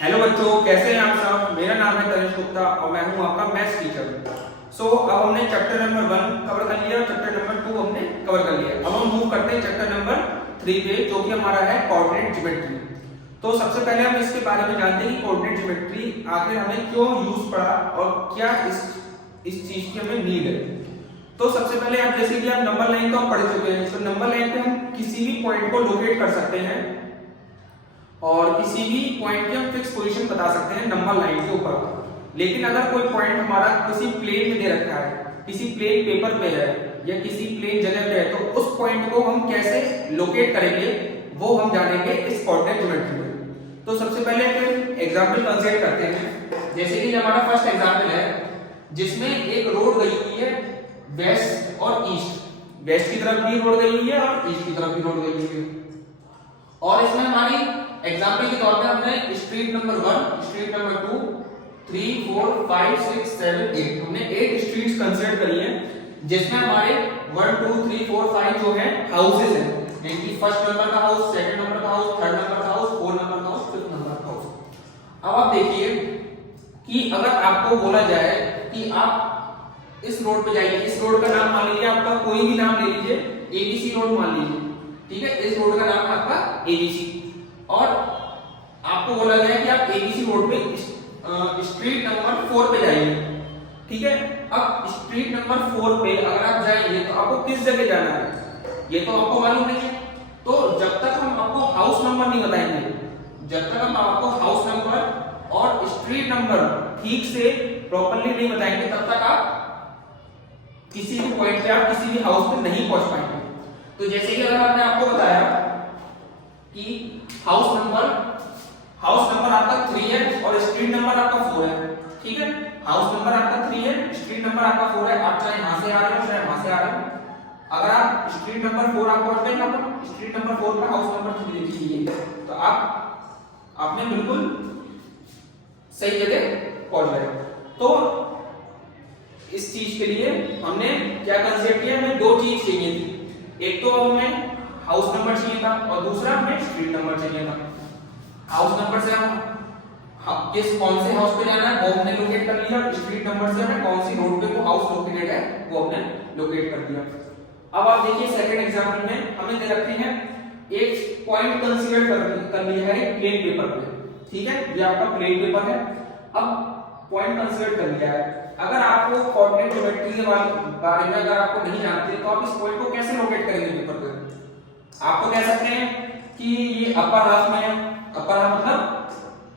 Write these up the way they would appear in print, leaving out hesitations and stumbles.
Hello बच्चों, कैसे हैं आप सब। मेरा नाम है तनिष गुप्ता और मैं हूं आपका मैथ्स टीचर। अब हमने चैप्टर नंबर 1 कवर कर लिया और चैप्टर नंबर 2 हमने कवर कर लिया। अब हम मूव करते हैं चैप्टर नंबर 3 पे, जो कि हमारा है कोऑर्डिनेट ज्योमेट्री। तो सबसे पहले हम इसके बारे में जानते हैं कि कोऑर्डिनेट ज्योमेट्री आखिर हमें क्यों यूज पड़ा और क्या इस चीज की हमें नीड है। तो सबसे पहले आप जैसे कि आप नंबर लाइन तो हम पढ़ चुके हैं, तो नंबर लाइन पे हम किसी भी पॉइंट को लोकेट कर सकते हैं और किसी भी पॉइंट की हम फिक्स पोजीशन बता सकते हैं नंबर लाइन के ऊपर। लेकिन अगर कोई पॉइंट हमारा किसी प्लेन में दे रखा है, किसी प्लेन पेपर पे है या किसी प्लेन जगह पे है, तो उस पॉइंट को हम कैसे लोकेट करेंगे वो हम जानेंगे इस कोऑर्डिनेट ज्योमेट्री में। तो सबसे पहले एक एग्जांपल कंसीडर करते हैं। जैसे कि हमारा फर्स्ट एग्जांपल है जिसमें एक रोड गई हुई है वेस्ट और ईस्ट। वेस्ट की तरफ भी रोड गई हुई है और ईस्ट की तरफ भी रोड गई हुई है। और इसमें हमारी एग्जांपल के तौर पे हमने स्ट्रीट नंबर 1, स्ट्रीट नंबर 2, 3, 4, 5, 6, 7, 8 हमने 8 स्ट्रीट्स कंसीडर करी है, जिसमें हमारे 1, 2, 3, 4, 5 जो है हाउसेस हैं। यानी कि फर्स्ट नंबर का हाउस, सेकंड नंबर का हाउस, थर्ड नंबर का हाउस, फोर्थ नंबर का हाउस, फिफ्थ नंबर का हाउस। अब आप देखिए कि अगर आपको बोला जाए कि आप इस रोड पे जाइए, इस रोड का नाम मान लीजिए, आपका कोई भी नाम ले लीजिए, एबीसी रोड मान लीजिए, ठीक है। इस रोड का नाम है आपका एबीसी और आपको बोला गया कि आप एबीसी रोड पे स्ट्रीट नंबर 4 पे जाइए, ठीक है। अब स्ट्रीट नंबर 4 पे अगर आप जाएंगे तो आपको किस जगह जाना है ये तो आपको मालूम नहीं है। तो जब तक हम आपको हाउस नंबर नहीं बताएंगे, जब तक हम आपको हाउस नंबर और स्ट्रीट नंबर ठीक से प्रॉपर्ली नहीं बताएंगे, तब तक आप किसी भी पॉइंट पे, आप किसी भी हाउस पे नहीं पहुंच पाएंगे। तो जैसे कि अगर आपने आपको बताया कि हाउस नंबर आपका 3 है और स्ट्रीट नंबर आपका 4 है, ठीक है। हाउस नंबर आपका 3 है, स्ट्रीट नंबर आपका 4 है। आप चाहे यहां से आ रहे हो चाहे वहां से आ रहे हो, अगर आप स्ट्रीट नंबर 4 आप पहुंच गए, आप स्ट्रीट नंबर 4 का हाउस नंबर 3 लिख लीजिए, तो आपने बिल्कुल सही जगह पहुंच गए। तो इस चीज के लिए हमने क्या कंसेप्ट किया, हमें दो चीज चाहिए थी। एक तो हमें हाउस नंबर चाहिए था और दूसरा हमें स्ट्रीट नंबर चाहिए था। हाउस नंबर से हम कौन से हाउस पे जाना है वो हमने लोकेट कर लिया, स्ट्रीट नंबर से हमें कौन सी रोड पे वो हाउस लोकेटेड है वो हमने लोकेट कर दिया। अब आप देखिए सेकंड एग्जांपल में हमें दे रखे हैं एक पॉइंट कंसीडर कर लिया है प्लेन पेपर पे, ठीक है। ये आपका प्लेन पेपर है। अब पॉइंट कंसीडर कर लिया है। अगर आपको कोऑर्डिनेट ज्योमेट्री के बारे में अगर आपको नहीं जानते तो आप इस पॉइंट को कैसे लोकेट करेंगे पेपर पे। आप तो कह सकते हैं कि ये अपर हाफ में है, अपर हाफ मतलब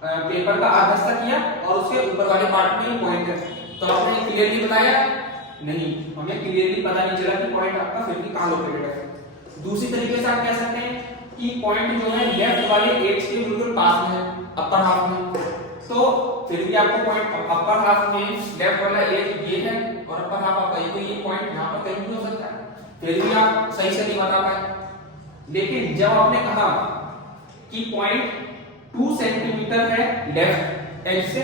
पेपर का आधा हिस्सा किया और उसके ऊपर वाले पार्ट में ये पॉइंट है। तो आपने क्लियरली बताया नहीं, हमें क्लियरली पता नहीं चला कि पॉइंट आपका फिर भी कहां लोकेटेड है। दूसरी तरीके से आप कह सकते हैं कि पॉइंट जो है लेफ्ट वाले एज के बिल्कुल पास में है, अपर हाफ में, तो फिर भी आपको पॉइंट अपर हाफ में लेफ्ट वाला एज ये है और अपर हाफ आपका ये पॉइंट यहां पर कहीं भी हो सकता है, फिर भी आप सही से नहीं बता पाए। लेकिन जब आपने कहा कि पॉइंट 2 सेंटीमीटर है लेफ्ट एज से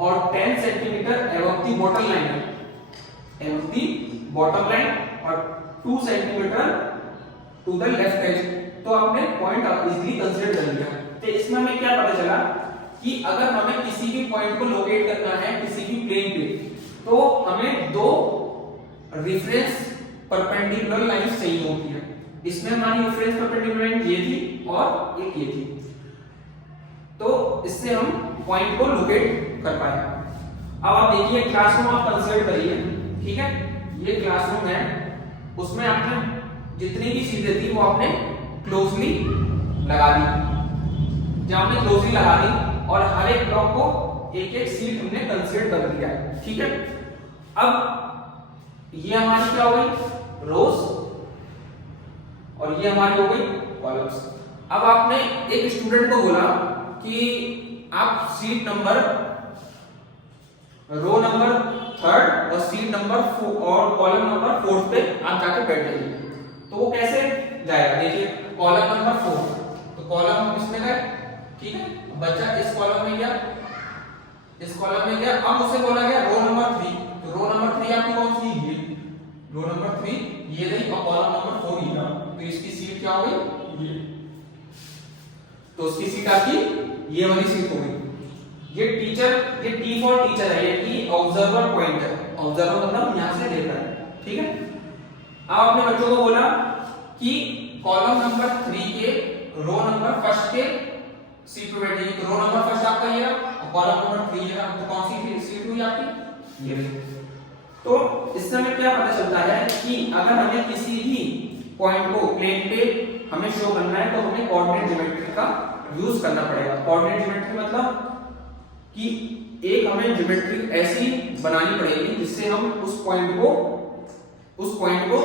और 10 centimetre above the bottom line है, अबव द बॉटम लाइन और 2 centimetre to the left edge, तो आपने पॉइंट इजीली कंसीडर कर लिया। तो इसमें हमें क्या पता चला कि अगर हमें किसी भी पॉइंट को लोकेट करना है किसी भी प्लेन पे, तो हमें दो रेफरेंस परपेंडिकुलर लाइंस चाहिए होती है। इसमें हमारी रेफरेंस परपेंडिकुलर लाइन ये थी और एक ये थी, तो इससे हम पॉइंट को लोकेट कर पाए। अब आप देखिए क्लासरूम आप कंसीडर करिए, ठीक है। ये क्लासरूम है, उसमें आपने जितनी भी चीजें थी वो आपने क्लोजली लगा दी। जब आपने क्लोजली लगा दी और हर एक ब्लॉक को एक एक सीट हमने कंसीडर कर दिया है, ठीक है। अब ये हमारी क्या हो गई रोज और ये हमारी हो गई कॉलम्स। अब आपने एक स्टूडेंट को बोला कि आप सीट नंबर रो नंबर 3 और सीट नंबर 4 और कॉलम नंबर 4 पे आप जाकर बैठ जाइए, तो वो कैसे जाएगा। देखिए कॉलम नंबर 4, तो कॉलम इसमें गए, ठीक है। बच्चा इस कॉलम में गया, इस कॉलम में गया। अब उसे बोला गया रो नंबर 3, तो रो नंबर 3 आपकी कौन सी है, रो नंबर 3 ये रही और कॉलम नंबर 4 ये रहा, तो इसकी सीट क्या हो गई ये, तो उसकी सीट आपकी ये वाली सीट हो गई। ये टी फॉर टीचर है, ये की ऑब्जर्वर पॉइंट है। ऑब्जर्वर मतलब यहां से देख रहा है, ठीक है। अब आपने बच्चों को बोला कि कॉलम नंबर 3 के रो नंबर फर्स्ट के C2 बैठेगी, तो रो नंबर फर्स्ट आपका ये और कॉलम नंबर 3 है, तो कौन सी थी C2 आपकी ये। तो इस समय क्या पता चलता है कि अगर हमें किसी भी पॉइंट को प्लेन पे हमें शो करना है तो हमें कोऑर्डिनेट ज्योमेट्री का यूज करना पड़ेगा। कोऑर्डिनेट ज्योमेट्री मतलब कि एक हमें ज्योमेट्री ऐसी बनानी पड़ेगी जिससे हम उस पॉइंट को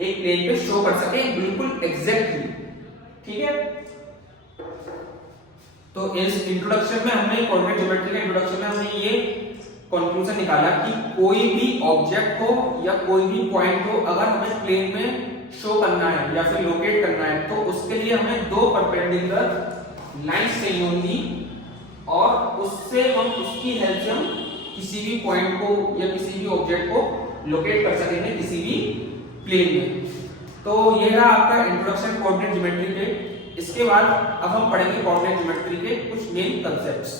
एक प्लेन पे शो कर सके बिल्कुल एग्जैक्टली, ठीक है। तो इस इंट्रोडक्शन में हमने कोऑर्डिनेट ज्योमेट्री के इंट्रोडक्शन में हमने ये कंक्लूजन निकाला कि कोई भी ऑब्जेक्ट हो या कोई भी पॉइंट हो, अगर हमें प्लेन में शो करना है या फिर लोकेट करना है तो उसके लिए हमें दो परपेंडिकुलर लाइंस चाहिए होंगी और उससे हम उसकी हेल्प से हम किसी भी पॉइंट को या किसी भी ऑब्जेक्ट को लोकेट कर सकेंगे किसी भी प्लेन में। तो ये रहा आपका इंट्रोडक्शन कोऑर्डिनेट ज्योमेट्री पे। इसके बाद अब हम पढ़ेंगे कोऑर्डिनेट ज्योमेट्री के कुछ मेन कंसेप्ट्स।